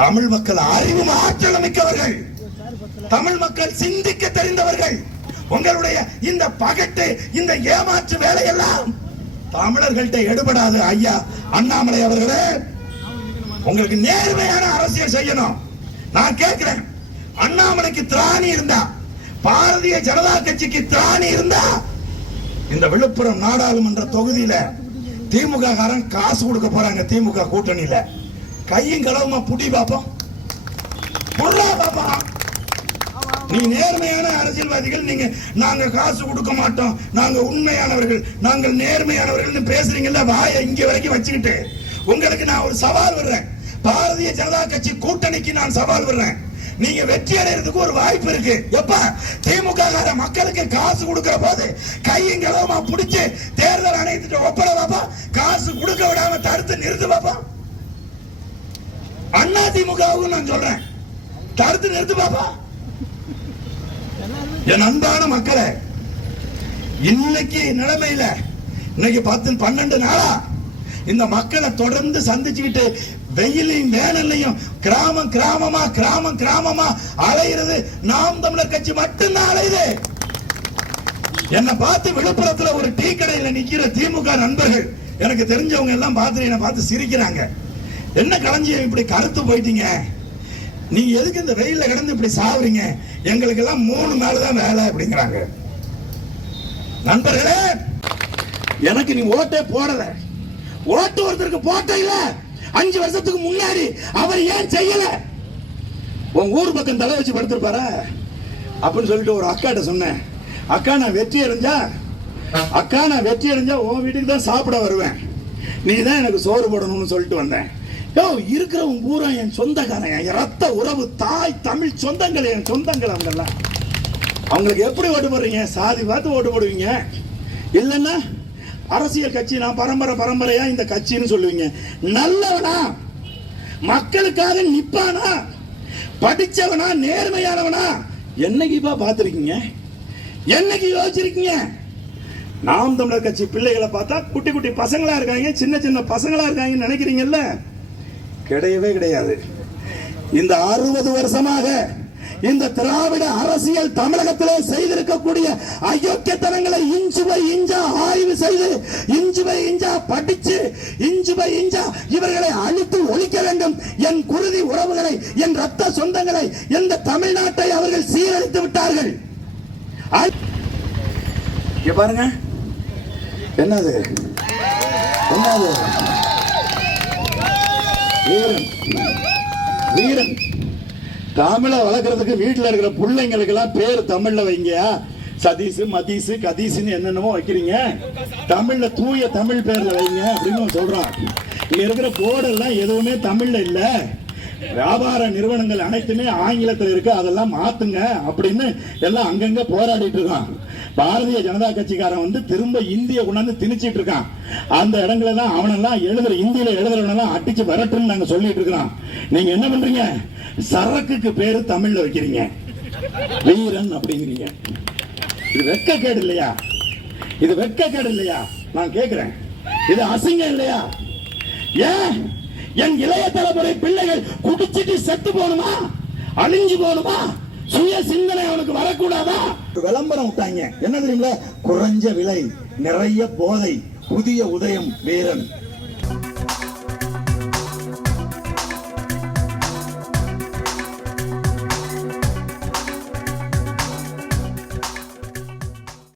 தமிழ் மக்கள் அறிவு ஆற்றல் மிக்கவர்கள், தமிழ் மக்கள் சிந்திக்க தெரிந்தவர்கள். உங்களுடைய இந்த பகட்டு, இந்த ஏமாற்று வேலையெல்லாம் தமிழர்கள்ட்ட எடுபடாது. ஐயா அண்ணாமலை அவர்களே, உங்களுக்கு நேர்மையான அரசியல் செய்யணும். நான் கேட்கிறேன், அண்ணாமலைக்கு திராணி இருந்தா, பாரதிய ஜனதா கட்சிக்கு திராணி இருந்தா, இந்த விழுப்புரம் நாடாளுமன்ற தொகுதியில திமுக காரன் காசு கொடுக்க போறாங்க. திமுக கூட்டணியில கையும் களவுமா புடி பாப்போம், பாப்பா. நீ நேர்மையான அரசியல்வாதிகள், நீங்க நாங்க காசு கொடுக்க மாட்டோம், நாங்க உண்மையானவர்கள், நாங்கள் நேர்மையானவர்கள் பேசுறீங்கல்ல, வாயை இங்க வரைக்கும் வச்சுக்கிட்டு உங்களுக்கு நான் ஒரு சவால் விடுறேன். பாரதிய ஜனதா கட்சி கூட்டணிக்கு நான் சவால் விடுறேன். நீங்க வெற்றி அடைறதுக்கு ஒரு வாய்ப்பு இருக்கு. எப்ப திமுக மக்களுக்கு காசு கொடுக்கிற போது கையும் களவுமா புடிச்சு தேர்தல் அணைத்துட்டு ஒப்பட பாப்பா, காசு கொடுக்க விடாம தடுத்து நிறுத்து பாப்பா. அண்ணா திமுகவுக்கு நான் சொல்றேன், தடுத்து நிறுத்து பாப்பா. என் அன்பான மக்களே, இன்னைக்கு நிலைமையில இன்னைக்கு 10-12 நாளா இந்த மக்களை தொடர்ந்து சந்திச்சுக்கிட்டு வெயிலையும் வேனல்லையும் கிராமம் கிராமமா அலையிறது நாம் தமிழர் கட்சி மட்டும்தான் அலையுது. என்னை பார்த்து விழுப்புரத்துல ஒரு டீ கடையில நிக்கிற திமுக நண்பர்கள், எனக்கு தெரிஞ்சவங்க எல்லாம் பார்த்து என்னை பார்த்து சிரிக்கிறாங்க. என்ன களஞ்சியம் இப்படி கருத்து போயிட்டீங்க, நீங்க எதுக்கு இந்த வெயில்ல கிடந்து இப்படி சாவுறீங்க, எங்களுக்கு எல்லாம் 3 நாள் தான் வேலை அப்படிங்கிறாங்க. நண்பர்களே, எனக்கு நீ ஓட்டே போடல, ஓட்டு ஒருத்தருக்கு போட்ட இல்ல, 5 வருஷத்துக்கு முன்னாடி அவர் ஏன் செய்யல? உன் ஊர் பக்கம் தலை வச்சு படுத்திருப்பார அப்படின்னு சொல்லிட்டு ஒரு அக்காட்ட சொன்னேன். அக்கா நான் வெற்றி அடைஞ்சா உன் வீட்டுக்கு தான் சாப்பிட வருவேன், நீ தான் எனக்கு சோறு போடணும்னு சொல்லிட்டு வந்தேன். இருக்கிறவங்க பூரா என் சொந்தக்காரன், என் ரத்த உறவு, தாய் தமிழ் சொந்தங்கள், என் சொந்தங்கள். அவங்கெல்லாம் அவங்களுக்கு எப்படி ஓட்டு போடுறீங்க? சாதி பார்த்து ஓட்டு போடுவீங்க. இல்லைன்னா அரசியல் கட்சி நான் பரம்பரையா இந்த கட்சின்னு சொல்லுவீங்க. நல்லவனா, மக்களுக்காக நிப்பானா, படிச்சவனா, நேர்மையானவனா என்னைக்குப்பா பார்த்திருக்கீங்க? என்னைக்கு யோசிச்சிருக்கீங்க? நாம் தமிழர் கட்சி பிள்ளைகளை பார்த்தா குட்டி பசங்களா இருக்காங்க, சின்ன பசங்களா இருக்காங்கன்னு நினைக்கிறீங்கல்ல? கிடையவே கிடையாது. இந்த 60 வருஷமாக இந்த திராவிட அரசியல் தமிழகத்திலே செய்திருக்கக்கூடிய அயோக்கியத்தனங்களை இன்ச்சு பை இன்ச்சா ஆய்வு செய்து, இன்ச்சு பை இன்ச்சா படிச்சு, இன்ச்சு பை இன்ச்சா இவர்களை அழித்து ஒழிக்க வேண்டும். என் குருதி உறவுகளை, என் ரத்த சொந்தங்களை, எந்த தமிழ்நாட்டை அவர்கள் சீரழித்து விட்டார்கள். பாருங்க, என்னது வீரன் தமிழை வளர்க்கறதுக்கு வீட்டுல இருக்கிற பிள்ளைங்களுக்கு எல்லாம் பேர் தமிழ்ல வைங்க. சதீஷ், மதீஷ், கதீஷ்னு என்னென்னமோ வைக்கிறீங்க, தமிழ்ல தூய தமிழ் பேர்ல வைங்க அப்படின்னு சொல்றான். இங்க இருக்கிற போர்டெல்லாம் எதுவுமே தமிழ்ல இல்ல, வியாபார நிறுவனங்கள் அனைத்துமே ஆங்கிலத்தில் இருக்கு, அதெல்லாம் மாத்துங்க அப்படின்னு எல்லாம் அங்கங்க போராடிட்டு இருக்கான். பாரதிய ஜனதா கட்சிக்காரன் வந்து திரும்ப இந்திய கொண்டாந்து திணிச்சிட்டு இருக்கான். அந்த இடங்கள தான் அவனெல்லாம் இந்தியில எழுதுறவனெல்லாம் அடிச்சு வரட்டுன்னு நாங்க சொல்லிட்டு இருக்கிறோம். நீங்க என்ன பண்றீங்க? சரக்குக்கு பேரு தமிழ்ல வைக்கிறீங்க, வீரன் அப்படிங்கிறீங்க. இது வெட்கக்கேடு இல்லையா? இது வெட்கக்கேடு இல்லையா? நான் கேட்கிறேன், இது அசிங்கம் இல்லையா? ஏன் என் இளைய தலைமுறை பிள்ளைகள் குடிச்சிட்டு செத்து போகணுமா, அழிஞ்சு போகணுமா? சுய சிந்தனை அவனுக்கு வரக்கூடாதா? விளம்பரம் விட்டாங்க, என்ன தெரியுங்களா? குறைஞ்ச விலை, நிறைய போதை, புதிய உதயம் வீரன்.